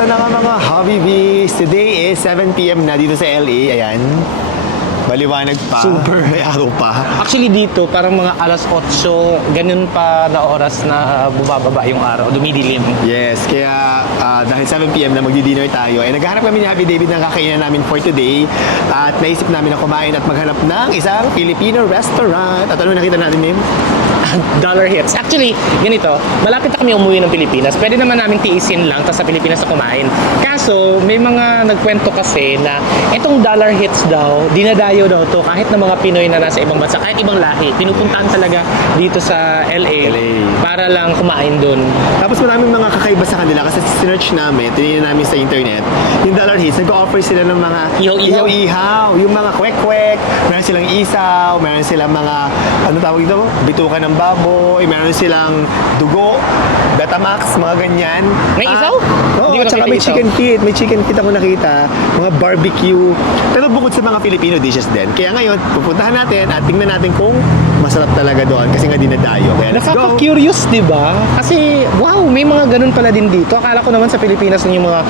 Ito na nga mga Hobby Bees. Today is 7 p.m. na dito sa LA. Ayan. Maliwanag pa. Super. May araw pa. Actually dito, parang mga alas 8, ganun pa na oras na bumababa yung araw, dumidilim. Yes, kaya dahil 7 p.m. na magdi-dinner tayo, naghahanap kami ni Happy David ng kakainan namin for today. At naisip namin na kumain at maghanap ng isang Filipino restaurant. At ano nakita natin, Mim? Dollar Hits. Actually, ganito, malapit na kami umuwi ng Pilipinas. Pwede naman namin tiisin lang, tapos sa Pilipinas na kumain. Kaso, may mga nagkwento kasi na itong Dollar Hits daw, dinadayo daw to kahit na mga Pinoy na nasa ibang bansa, kahit ibang lahi. Pinupuntahan talaga dito sa LA, para lang kumain dun. Tapos maraming mga kakaiba sa kanila kasi sinerch namin, tinignan namin sa internet, yung Dollar Hits, nag-offer sila ng mga ihaw-ihaw, yung mga kwek-kwek, meron silang isaw, meron silang mga, ano tawag dito, bitukan ng baboy, meron silang dugo, Betamax, mga ganyan. May isaw? Oo, Hindi ko tsaka nakita may isaw. chicken feet, may chicken feet ako nakita, mga barbecue. Pero bukod sa mga Filipino dishes din. Kaya ngayon, pupuntahan natin at tingnan natin kung masarap talaga doon kasi nga dinadayo. Kaya let's go! Nakaka-curious, di ba? Kasi, wow, may mga ganun pala din dito. Akala ko naman sa Pilipinas yung mga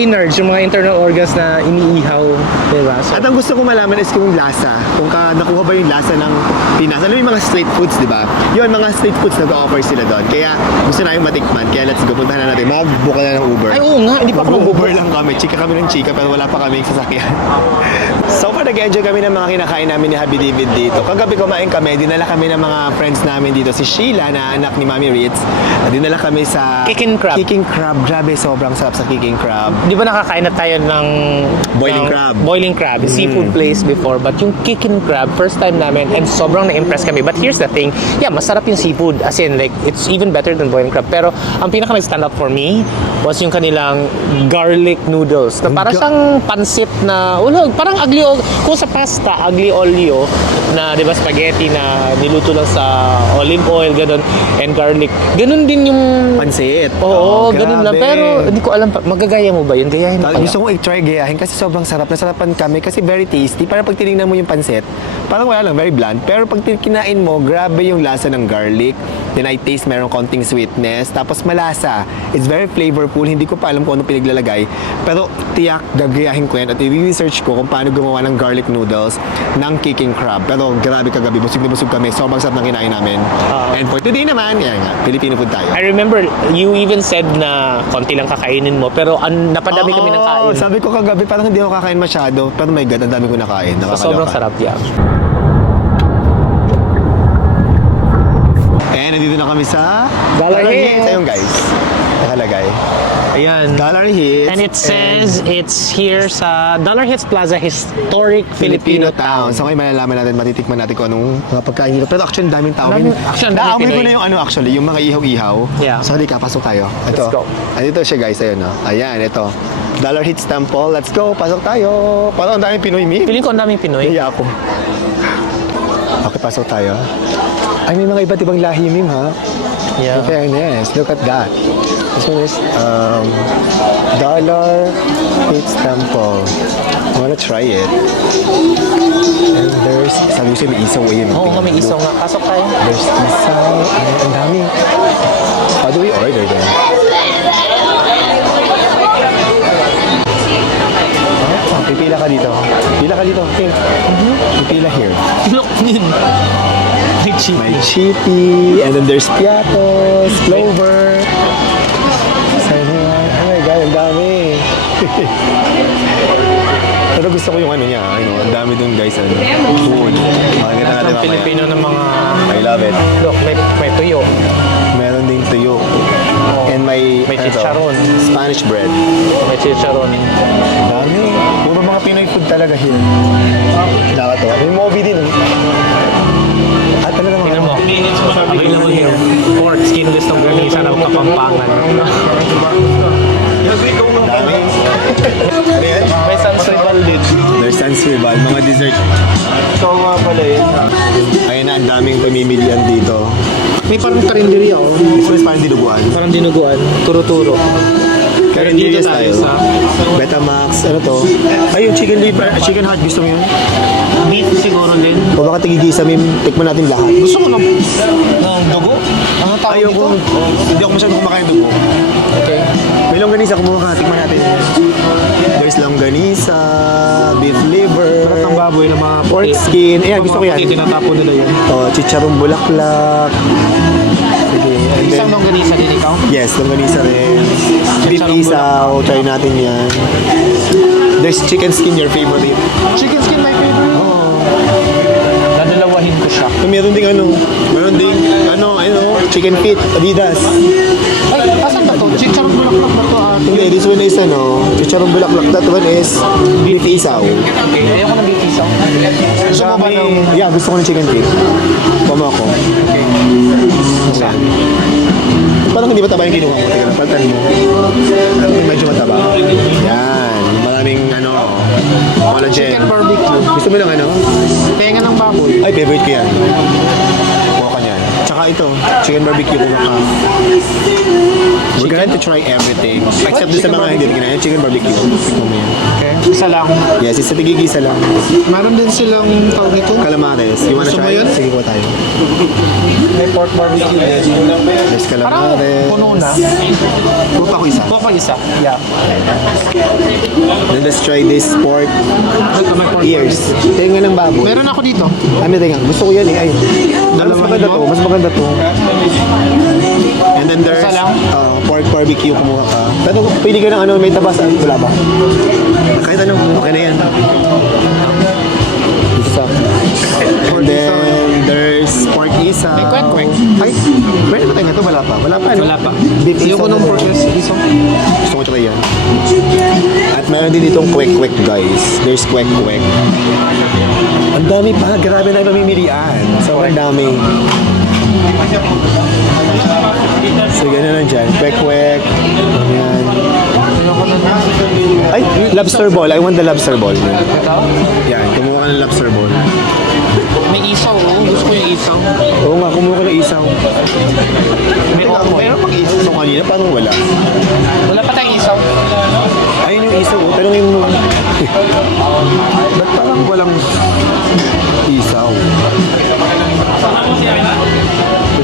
innards, yung mga internal organs na iniihaw, di ba? So, At ang gusto ko malaman is yung lasa. Kung nakuha ba yung lasa ng Pinas. Alam mo yung mga street foods, di ba? Yun, mga street foods nag-offer sila doon. Kaya gusto na yung matikman. Kaya let's go, puntahan na natin. Mag-book na ng Uber. ay, oo nga, hindi pa ako Mag-Uber lang kami. Chika kami ng chika pero wala pa kami sasakyan. So far, nag-enjoy kami ng mga kinakain namin ni Happy David dito. Kagabi kumain kami, dinala kami ng mga friends namin dito. Si Sheila, na anak ni Mami Ritz. Dinala kami sa Kicking Crab. Kicking Crab. Grabe, sobrang sarap sa Kicking Crab. Di ba nakakain na tayo ng Boiling ng crab. Boiling crab, seafood place before, but yung kicking crab, first time namin, and sobrang na-impress kami. But here's the thing, yeah, masarap yung seafood, as in, like, it's even better than boiling crab. Pero ang pinaka nag-stand up for me was yung kanilang garlic noodles. Na para siyang pansit na, parang aglio, kung sa pasta, aglio olio, na, di ba, spaghetti na niluto lang sa olive oil, ganun, and garlic. Ganun din yung Pansit. Oo, ganun lang. grabe. Pero hindi ko alam, magagaya mo ba yun? Gayahin mo kaya? Gusto kong i-try gayahin kasi sobrang sarap. Nasarapan kami kasi very tasty. Para pag tinignan mo yung pansit, parang wala lang, very bland. Pero pag kinain mo, grabe yung lasa ng garlic. Then I taste meron konting sweetness. Tapos malasa. It's very flavorful. Hindi ko pa alam kung ano pinaglalagay. Pero tiyak, gagayahin ko yan at i-research ko kung paano gumawa ng garlic noodles ng kicking crab. Pero grabe kagabi, busog na busog kami. Sobrang sarap ng kinain namin. And for today naman, yan nga, Filipino food tayo. I remember, you even said na konti lang kakainin mo, pero napadami kami ng kain. Sabi ko kagabi, parang hindi ako kakain masyado. Pero my God, ang dami ko nakain. So, sobrang sarap yan. And nandito na kami sa Dollar Hits. Ayun guys, nakalagay. Ayan. Dollar Hits. And it says it's here sa Dollar Hits Plaza, Historic Filipino Town. So ngayon malalaman natin, matitikman natin kung anong mga pagkain dito. Pero actually, ang daming tao. Actually, ang daming Naamoy ko Pinoy. na yung actually, yung mga ihaw-ihaw. Yeah. So halika, pasok tayo. Ito. Let's go. Andito siya guys, ayun no. Ayan, ito. Dollar Hits Temple. Let's go, pasok tayo. Parang ang daming Pinoy, Mi. Feeling ko ang daming Pinoy. Iya ako. Okay, pasok tayo. Ay, may mga iba't ibang lahi, Mim, ha? Yeah. In fairness, look at that. This one is Dollar Hits Temple. I wanna try it. And there's, sabi ko siya may isaw ayun. Oo nga, may isaw nga. Pasok tayo. There's isaw. And ang dami. How do we order then? Pipila ka dito. Pila ka dito. Okay. Pipila here. Look, yun. May cheap. May chippy, and then there's piatos, clover. Oh my God, ang dami. Pero gusto ko yung ano niya, ang dami dun guys, food. Makikita natin Ang Pilipino ng mga... I love it. Look, may tuyo. Meron ding tuyo. And may chicharon. Spanish bread. May chicharon. Ang dami. Puro mga Pinoy food talaga here. Nakakatawa. May Moby din. At talaga mga... Tingnan mo. Available here. Pork, skinless ng granisa ng Kapampangan. Ang dami. May sansribal din. There's Sansribal, mga dessert. Ikaw nga pala yun. Ayun na, ang daming pamimilian dito. May parang karinderiya oh. This one is parang dinuguan. Parang dinuguan. Turo-turo. Pero dito dito tayo tayo. sa Betamax, ano to? Ay, yung chicken liver, chicken heart, gusto mo yun? beef siguro din. O baka tigigisa, tikman natin lahat. Gusto ko ng dugo? Ano tawag Ayoko, dito? hindi ako masyadong kumakain dugo. Okay. May longganisa Isa kumuha ka, tikman natin. There's longganisa, beef liver, Ang baboy na mga pork skin. Ayan, gusto ko yan. Tinatapon nila yun. Oh, chicharong bulaklak. Sige. And Isang then, longganisa din ikaw? yes, longganisa rin. Beef Chicharong isaw, try natin yan. There's chicken skin, your favorite. Chicken skin my favorite. Oh. Dadalawahin ko siya. Meron ding chicken feet, Adidas. Ay, asan ba to? Chicharong bulaklak ba to? Hindi, this one is chicharong bulaklak. That one is beef isaw. Okay, ayoko ng beef isaw. Gusto mo ba ng... Yeah, gusto ko ng chicken feet. Pama ko. Ayan. Parang hindi mataba yung kinuha mo. Teka lang, palitan mo. Medyo mataba. Yan. Maraming collagen. Chicken barbecue. Gusto mo lang Tenga ng baboy. Ay, favorite ko yan. Kuha ka niyan. Tsaka ito, chicken barbecue ko ka. We're going to try everything. Except doon sa mga hindi kinain. Chicken barbecue. Tignan mo yan. Okay. Isa lang. Yes, isa tigigisa lang. Meron din silang tawag nito. Calamares. You wanna Gusto mo try? yun? Sige, kuha tayo. May pork barbecue din. There's Parang calamares. puno na. Kuha pa ko isa. Kuha pa isa. Yeah. Then let's try this pork May pork ears. Tenga ng baboy. Meron ako dito. Ano tenga? Gusto ko yan eh. Ay. Mas maganda to. Mas maganda to. And then there's Isa lang? pork barbecue. Kumuha ka. Pero pili ka ng may tabas. Wala ba? Kahit anong. Okay na yan. Isa. And then there's pork isa. May kwek-kwek. Ay, meron na tenga to. Wala pa. Wala pa. Wala pa. Beef isa. Ayoko ng pork isa. Gusto ko try yan. At meron din ditong kwek-kwek, guys. There's kwek-kwek. Ang dami pa. Grabe na yung pamimilian. So, ang dami. So, gano'n lang dyan. Kwek-kwek. Ayan. Ay, lobster ball. I want the lobster ball. Yan, kumuha ka ng lobster ball. May isaw. Gusto ko yung isaw. Oo nga, kumuha ka ng isaw. May okoy. Meron pang isaw. So, kanina parang wala. Wala pa tayong isaw. Ayun yung isaw. Tanungin mo. Ba't parang walang isaw?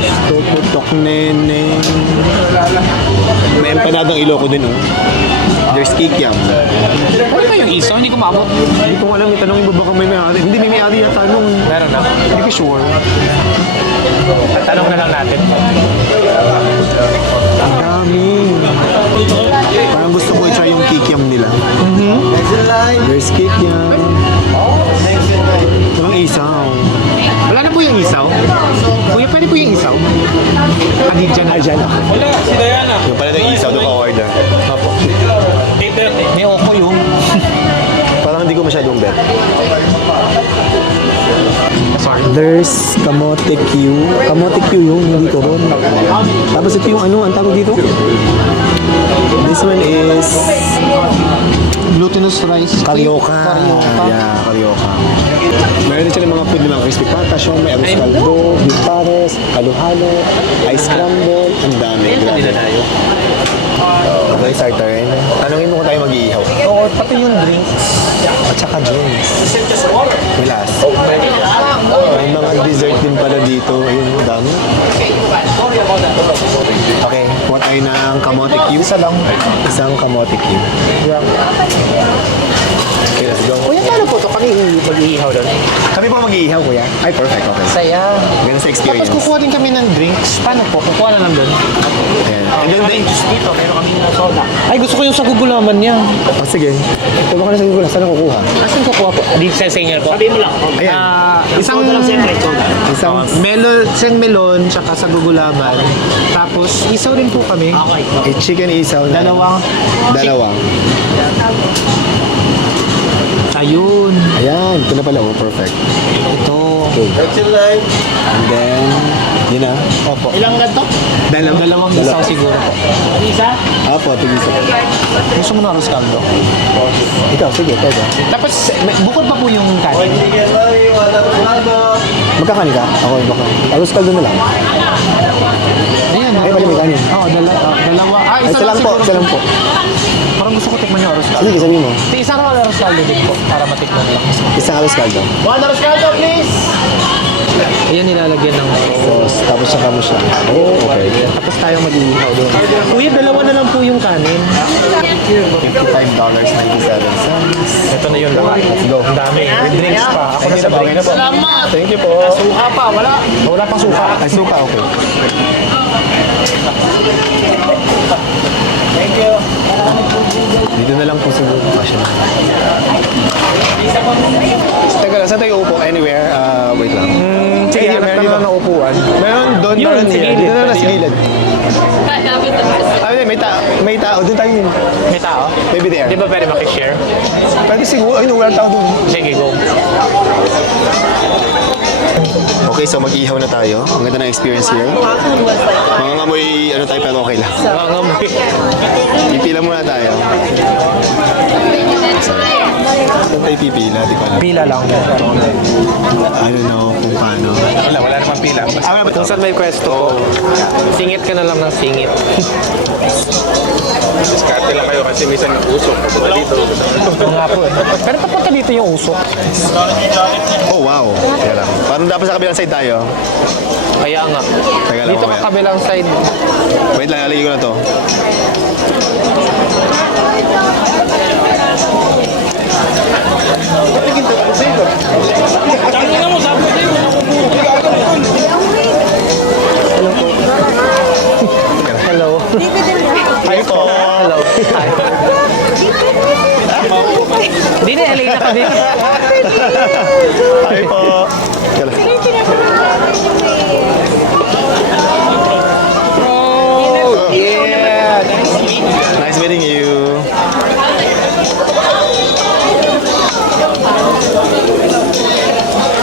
Gusto putok nene. May empanadang Ilocos din, oh. There's kikiam. Wala pa yung isaw. Hindi ko maabot. Hindi ko alam, tanongin mo baka may may-ari. Hindi, may may-ari na tanong. Meron na. Hindi ko sure. Tanong na lang natin. Ang dami. Parang gusto ko i-try yung kikiam nila. There's kikiam. Walang isaw. Wala na po yung isaw. Kuya, pwede po yung isaw. Dyan na. Dyan ako. Yung pala yung isaw, doon ka order. Opo. May okoy yung. Parang hindi ko masyadong bet. Sorry. There's kamote Q. Kamote Q yung hindi ko ron. Tapos ito yung ang tawag dito? This one is Glutinous rice. Carioca. Carioca. Yeah, Carioca. Meron din sila mga food ng mga crispy pata, siomay, arroz caldo, beef pares, halo-halo, ice scramble, ang dami. Grabe. Okay, starter rin. Tanungin mo kung tayo mag-iihaw. Oo, pati yung drinks. At saka drinks. Relax. May mga dessert din pala dito. Ayun, ang dami. Okay, kuha tayo ng kamote cube. Isa lang. Isang kamote cube. Okay, let's go. Kuya, paano po ito? Kami mag-iihaw doon. Kami po mag-iihaw, kuya. Ay, perfect. Okay. Saya. Ganun sa Tapos experience. kukuha din kami ng drinks. Paano po? Kukuha na lang doon. Ayan. And then, dito, meron kami na soda. Ay, gusto ko yung sa gugulaman niya. oh, sige. Tuwa ka na sa Google. Saan ako kukuha? Asan kukuha po? Dito sa senior ko. Sabihin mo lang. Ayan. Isang isang melon, tsaka sa gugulaman. Tapos, isaw rin po kami. Okay. Chicken isaw na. Dalawang. Ayun. Ayan. Ito na pala. Oh, perfect. Ito. Okay. And then, yun na. Opo. Ilang ganito? Dalawang isaw siguro po. Isa? Opo, tigisa. Gusto mo na arroz caldo? Ikaw, sige. Pwede. Tapos, bukod pa po yung kanin. Magkakanin ka? Ako, baka. Arroz caldo na lang. Ayan. Ay, pala may kanin. Oo, dalawa. Ay, Isa isa lang po. siguro. Isa lang po. Parang gusto ko tikman yung arroz caldo. Sige, sabihin mo. Isang arroz caldo din po, para matikman lang. Isang arroz caldo. One arroz caldo, please! Ayan, nilalagyan ng Sauce. Tapos saka mo siya. Oh, okay. Tapos tayo mag-iihaw doon. Kuya, dalawa na lang po yung kanin. $5.97. Ito na yun lahat. Let's go. Ang dami. With drinks pa. Ako na sa break. Thank you po. Suka pa, wala. Wala pang suka. Ay, suka, okay. Dito na lang po siguro. Teka lang, saan tayo upo? Anywhere? Wait lang. Sige, Anywhere, hanap di ka ba? na ng upuan. Meron doon, Yun, meron sa here. gilid. Dito na lang sa Pwede gilid. Ay, may tao. Doon tayo yun. May tao? Maybe there. Di ba pwede makishare? Pwede siguro. Ay, no, wala tao doon. Sige, go. Okay, so mag-ihaw na tayo. Ang ganda ng experience here. Mga ngamoy, ano tayo, pero okay lang. Mga ngamoy. Pipila muna tayo. Saan tayo pipila? Di ko alam. Pila lang. I don't know kung paano. Wala naman pila. Kung saan may pwesto, singit ka na lang ng singit. Diskarte lang kayo kasi minsan usok. Dito. Oo nga po eh. Pero papunta dito yung usok. Oh, wow. Kaya lang. Parang dapat sa kabilang side tayo. Kaya nga. Teka lang, Dito mamaya. ka kabilang side. Wait lang, alagay ko na to. Hello. Hi po. Hello. Hi. Hindi na, LA na kami. Hi po. Oh, yeah. Nice meeting you.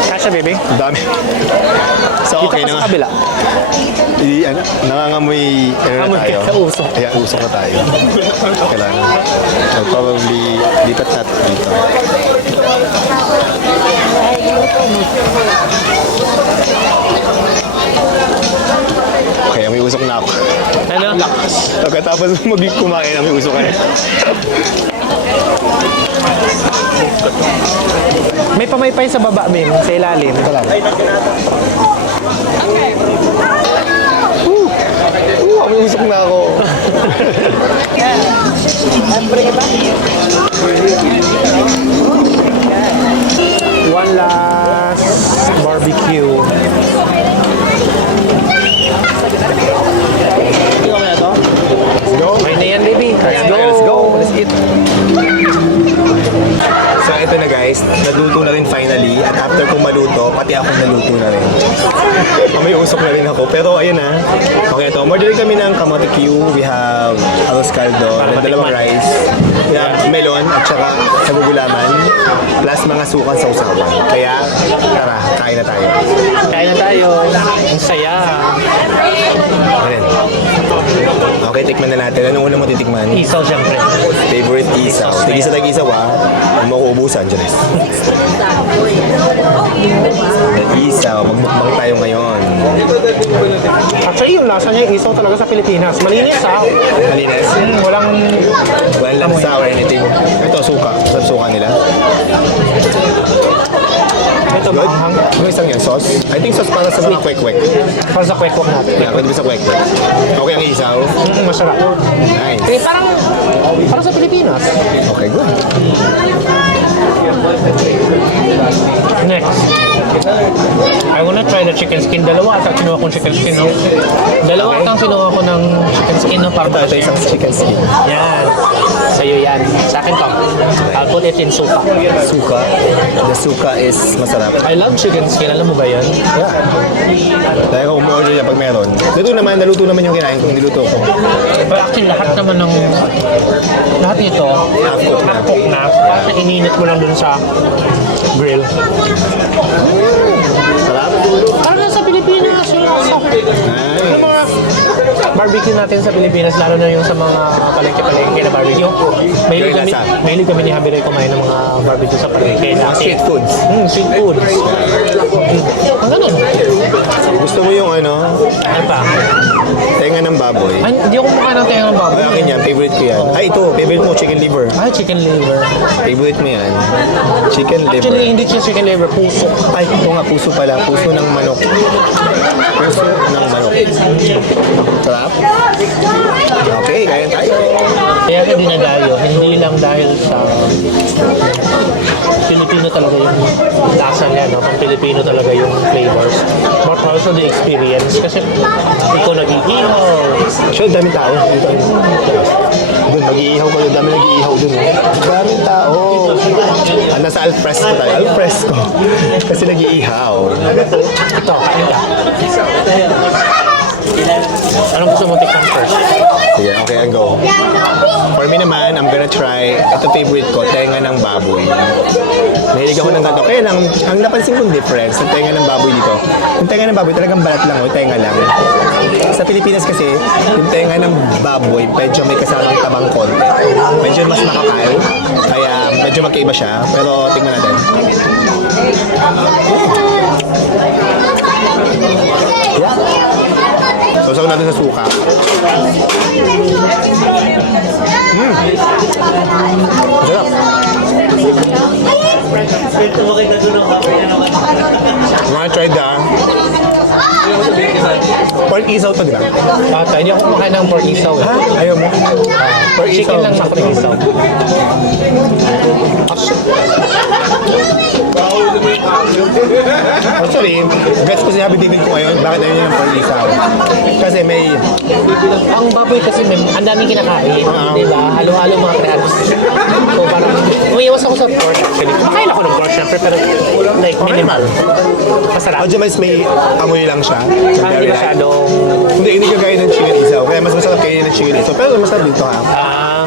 Kasha, baby. Ang dami. So, Dito okay ka na. sa kabila. Ano, nangangamoy ano na Amoy tayo. ka, usok. Kaya usok na tayo. Kailangan. So, probably lipat natin dito. Okay, may usok na ako. Ano? Pagkatapos kumain, may usok ka na. May pamaypay sa baba, Mim. Sa ilalim. Ito lang. May usok na ako. One last barbecue. Go. Okay na yan, baby. Let's go. Let's go. Let's eat. So ito na guys, naluto na rin finally. At after kong maluto, pati ako naluto na rin. May usok na rin ako. Pero ayun na. Okay, ito. Order kami ng kamote Q. We have arroz caldo, Para dalawang matikman. rice. We have melon at saka sabugulaman. Plus mga sukan sa usawan. Kaya, tara, kain na tayo. Kain na tayo. Ang saya. Ayan. Okay, tikman na natin. Anong una mo titikman? Isaw, siyempre. Favorite isaw. Tig-isa tag-isaw ah. Huwag mo ko ubusan, Janice. Isaw. Magmukbang tayo ngayon. Actually, yung lasa niya, yung isaw talaga sa Pilipinas. Malinis, ha? Malinis. Walang... Walang lamsa or anything. Ito, suka. Sa suka nila. Ito, Good. maanghang. Ano isang yan? Sauce? I think sauce para sa mga kwek-kwek. Para sa kwek-kwek natin. Yeah, pwede ba sa kwek-kwek? Okay ang isaw. Masarap. Nice. Eh, parang sa Pilipinas. Okay, good. Next. I wanna try the chicken skin. Dalawa ata kinuha kong chicken skin, no? Dalawa atang kinuha ko ng chicken skin, no? Para Ito isang chicken skin. yan. Sa'yo yan. Sa akin to. I'll put it in suka. Suka. The suka is masarap. I love chicken skin. Alam mo ba yan? Yeah. Dahil kung umorder niya pag meron. Naluto naman yung kinain kong niluto ko. But actually, lahat naman ng... Lahat nito, Half-cooked na. half-cook na. Parang ininit mo lang dun sa grill. Sarap. Parang nasa Pilipinas yung sa... Yung mga barbecue natin sa Pilipinas, lalo na yung sa mga palengke-palengke na barbecue. Mahilig Yung kami, lasa. mahilig kami ni Javier kumain ng mga barbecue sa palengke. Mga street foods. Street foods. Ang ganun. Gusto Gusto mo yung ano? Ano pa? Tenga ng baboy. Ay, hindi ako mukha ng tenga ng baboy. Ay, akin yan. Favorite ko yan. Ay, ito. Favorite mo, chicken liver. Ay, chicken liver. Favorite mo yan. Chicken liver. Actually, hindi siya chicken liver, puso. Ay, ito nga, puso pala. Puso ng manok. Puso ng manok. Sarap. Okay, kaya tayo. Kaya ka dinadayo, hindi lang dahil sa Filipino talaga yung lasa niya, no? Pang Filipino talaga yung flavors. But also the experience. Kasi ikaw nag-iihaw. Actually, daming tao. Doon, mag-iihaw ko. Dami nag-iihaw doon. Daming tao. Ah, nasa alfresco tayo. Alfresco. Kasi nag-iihaw. Ito, kain ka. Anong gusto mo tikman first? Sige, okay, I'll go. For me naman, I'm gonna try, ito favorite ko, tenga ng baboy. Mahilig ako ng ganito. Kaya lang, ang napansin kong difference ng tenga ng baboy dito, yung tenga ng baboy talagang balat lang o tenga lang. Sa Pilipinas kasi, yung tenga ng baboy, medyo may kasamang tabang konti. Medyo mas makakal, kaya medyo magkaiba siya. Pero tingnan natin. Yeah. Sausaw natin sa suka. Masarap. Mga try da. Pork isaw to, di ba? Bata, hindi ako kumakain ng pork isaw. Ha? Ayaw mo? Pork Chicken lang ako ng isaw. Actually, gets ko si Happy David ko ngayon, bakit ayaw niya ng pork isaw? Kasi may... Ang baboy kasi ang daming kinakain, di ba? Halo-halo mga crabs. So parang, umiiwas ako sa pork actually. Kumakain ako ng pork syempre, pero like minimal. Masarap. Medyo mas may amoy lang siya. Parang hindi masyadong... Hindi kagaya ng chicken isaw. Kaya mas masarap kayo ng chicken isaw. Pero masarap dito ha.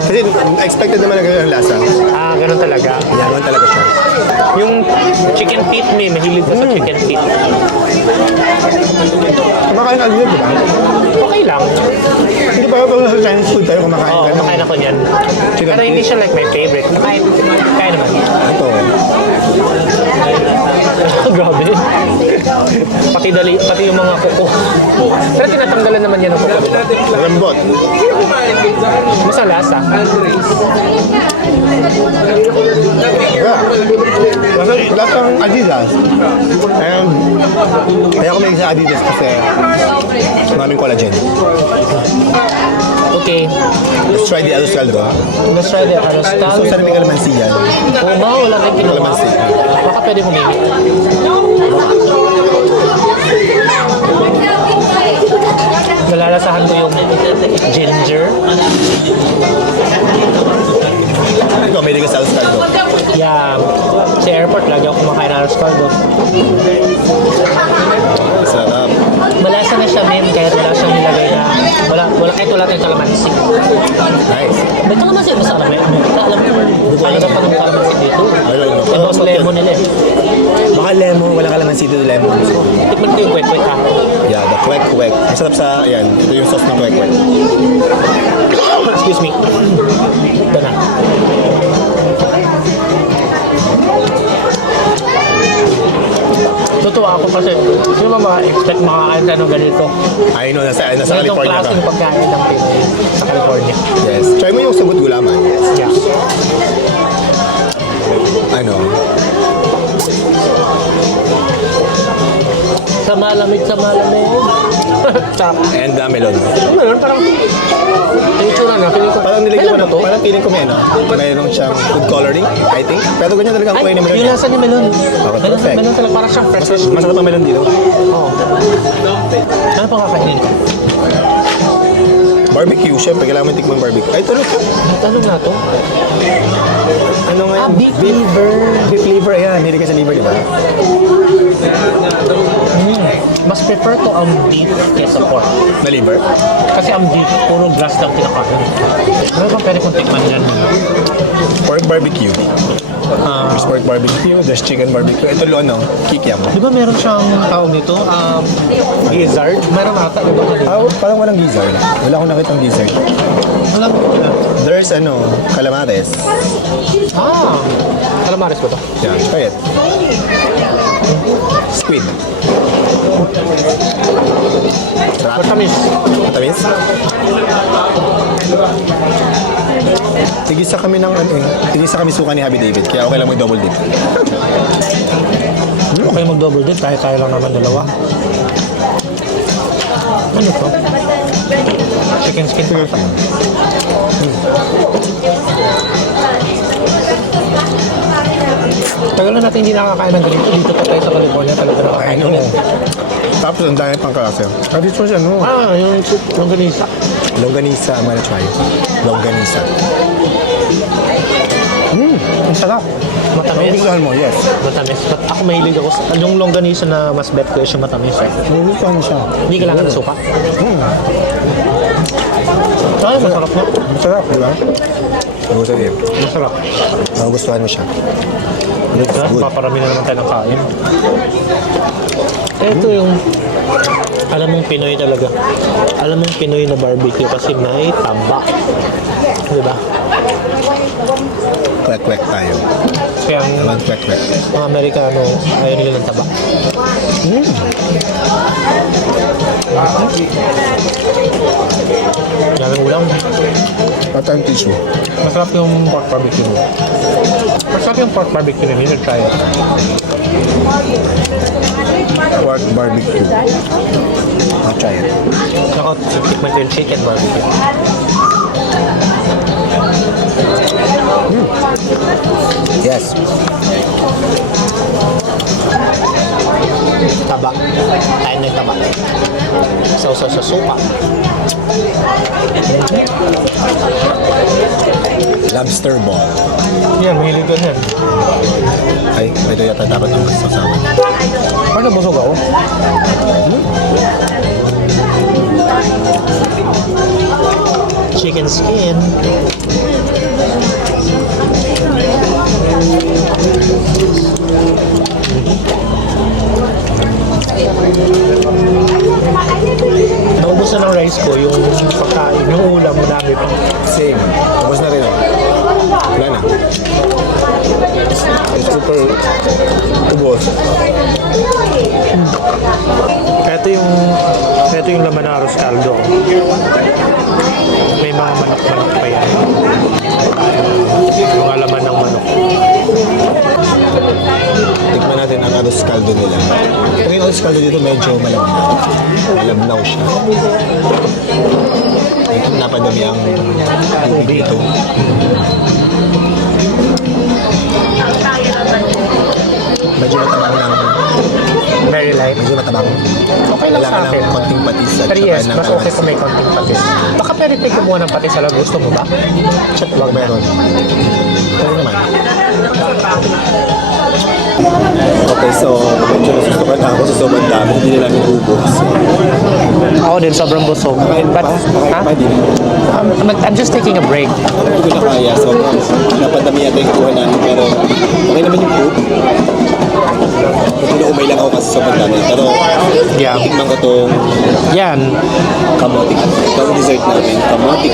Kasi expected naman na ganyan ang lasa. Ganun talaga. Yan talaga siya. Yung chicken feet, mahilig ko sa chicken feet. Kumakain ka din, di ba? Okay lang. Hindi ba pag nasa Chinese food tayo kumakain Oo, ka? kumakain ako niyan. Chicken Pero hindi feet. siya like my favorite. Kaya naman. Ito. Grabe. Pati yung mga kuko. Pero tinatanggalan naman yan ng kuko. Lambot. Masa lasa. Yeah. Kasi lahat ng Adidas. And kaya ako may sa Adidas kasi maraming collagen. Okay. Let's try the Aluscaldo. Let's try the arrostal. So, sarap may kalamansi yan. Oo ba? Wala kang kinuha. Kalamansi. Baka pwede humingi. Nalalasahan ko yung ginger. Ikaw, may ligas sa Aluscaldo. Yeah. Sa airport, lagi ako kumakain ng arroscaldo. Sarap. Malasa na siya, ma'am, kahit wala siyang nilagay na... Kahit wala tayong kalamansi. Nice. May kalamansi ba sa alam? Alam mo, ano na pa ng kalamansi dito? Yung boss lemon nila eh. Baka lemon, wala kalamansi dito lemon. Tikman ko yung kwek-kwek ha. Yeah, the kwek-kwek. Masarap sa, yan, ito yung sauce ng kwek-kwek. Excuse me. Ito na. Tutuwa ako kasi hindi mo ma-expect makakain ka ng ganito. I know, nasa Ganitong California ka. klaseng pagkain ng Pinoy sa California. Yes. Try mo yung sagot gulaman. Yeah. Ano? Sa malamig. Sarap. And melon. Ano parang yung tsura na, feeling ko. Parang nilagyan ko Melon na ba to? Parang feeling ko may ano. Mayroon siyang food coloring, I think. Pero ganyan talaga ang Ay, kulay ng melon. yung lasa ni melon. Okay, perfect. Melon talaga, parang siyang fresh. Masarap ang melon dito. Oo. Ano pang kakainin ko? Barbecue, syempre, kailangan mo tikman barbecue. Ay, tulog. Ano nga to? Ano nga yun? Beef liver. Beef liver, yan. Hindi ka sa liver, di ba? Mas prefer ko ang beef kesa pork. Na liver? Kasi ang beef, puro grass lang kinakain. Ano ba pwede kong tikman yan? Pork barbecue. There's pork barbecue, there's chicken barbecue. Ito ano, kikiam. Di ba meron siyang tawag nito? Gizzard? Meron ata, di ba? Parang walang gizzard. Wala akong nakitang gizzard. Alam mo na. There's calamares. Calamares ba to? Yeah, try it. Squid. Sarap. Matamis. Matamis? Tigisa kami ng ano eh. Tigisa kami suka ni Happy David. Kaya okay lang mag-double dip. Okay mag-double din. Kaya lang naman dalawa. Ano to? Chicken skin pata. Tagal na natin hindi nakakain ng ganito. Dito pa tayo sa California talaga nakakain. Tapos ang dami pang klase. Ah, dito siya, no? Yung longganisa. Longganisa, I'm gonna try. Longganisa. Ang sarap. Matamis. Gustuhan mo, yes. Matamis. But ako mahilig ako sa... Yung longganisa na mas bet ko is yung matamis. Gustuhan mo siya. Hindi kailangan ng suka. Ay, masarap na. Masarap, di ba? Gusto din. Masarap. Gustuhan mo siya. Good. Paparami na naman tayo ng kain. Ito yung... Alam mong Pinoy talaga. Alam mong Pinoy na barbecue kasi may taba. Diba? Kwek-kwek tayo. Kaya ang Naman kwek-kwek. mga Amerikano, ayaw nila ng taba. Daming ulam. Patang tissue. Masarap yung pork barbecue mo. Masarap yung pork barbecue nila. You should try it. Pork barbecue. I'll try it. Saka, tikman ko yung chicken barbecue. Yes. Taba. Kain ng taba. Sausaw sa suka. Lobster ball. Yan, mahilig ka yan. Ay, ito yata dapat ang gusto sa akin. Paano busog ako? Chicken skin. Naubos na ng rice ko yung pagkain, yung ulam marami pa. Same. Tapos na rin. Wala na. It's super ubos. Ito yung laman ng arroz caldo. May mga manok-manok pa yan. Mga laman ng manok. Tikman natin ang arroz caldo nila. Pero yung arroz caldo dito medyo malabnaw. Malabnaw siya. Ito napadami ang tubig dito. Medyo matabang ng... Very light. Medyo matabang. Okay lang sa Kailangan akin. ng konting patis at Pero saka yes, ng mas okay kalamansi. kung may konting patis. Baka pwede tayo kumuha ng patis sa gusto mo ba? Check lang meron. Pero naman. Okay, so medyo nasusukan na ako sa sobrang dami. Hindi na namin ubos. Ako din, sobrang busog. But, ha? I'm just taking a break. Hindi ko na kaya. So, napadami yata yung kuha namin. Pero okay naman yung food. Umay lang ako kasi sobrang dami. Pero Yeah. tikman ko itong Yan. kamotik. Itong dessert namin. Kamotik.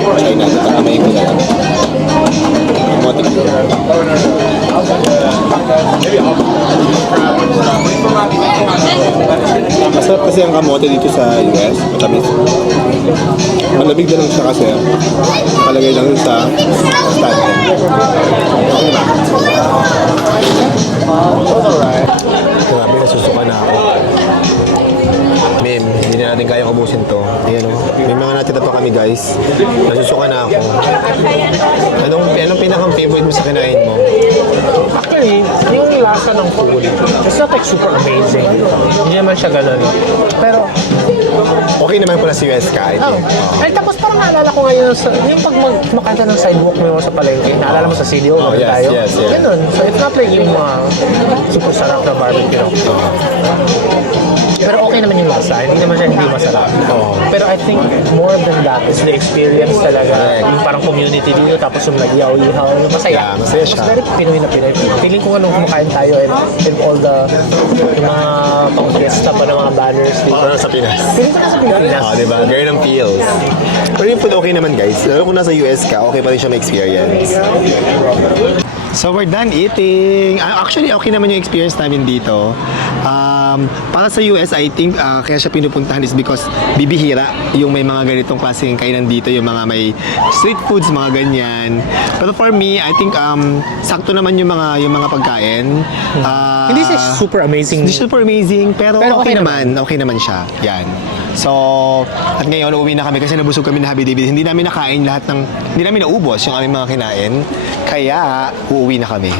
Try natin. Kakamayin ko na lang. Kamotik. Masarap kasi ang kamote dito sa US. Matamis. Malamig na lang siya kasi. Nakalagay lang yun sa stand. Okay ba? Grabe, nasusuka na ako. Mem, hindi na natin kaya ubusin to. Ayan o. May mga natita to kami guys. Nasusuka na ako. Anong pinakang favorite mo sa kinain mo? Actually, yung lasa ng food, it's not like super amazing. Hindi naman siya ganun. Pero, Okay naman pala sa US ka, I think. ay tapos parang naalala ko ngayon, yung pag makanta ng sidewalk mo sa palengke, naalala mo sa CDO, Oh, ganun yes, tayo. yes, yes. Ganun. So it's not like yung super sarap na barbecue. Pero okay naman yung lasa, hindi naman siya hindi masarap. Pero I think more than that is the experience talaga. Correct. Yung parang community dito, tapos yung nag-ihaw-ihaw, yung masaya. Yeah, masaya siya. Mas very Pinoy na Pinoy. Feeling ko anong kumakain tayo and all the yung mga pang-fiesta pa ng mga banners dito. Ano sa Pinas? Feeling ko nasa Pilipinas. Oh, diba? Ganyan ang feels. Pero yung food okay naman guys. Lalo kung nasa US ka, okay pa rin siya ma-experience. So we're done eating. Actually, okay naman yung experience namin dito. Para sa US, I think kaya siya pinupuntahan is because bibihira yung may mga ganitong klaseng kainan dito, yung mga may street foods, mga ganyan. Pero for me, I think sakto naman yung mga pagkain. Hindi siya super amazing. Hindi super amazing, pero okay naman. Okay naman siya. Yan. So, at ngayon, uuwi na kami kasi nabusog kami na Happy David. Hindi namin naubos yung aming mga kinain. Kaya, uuwi na kami.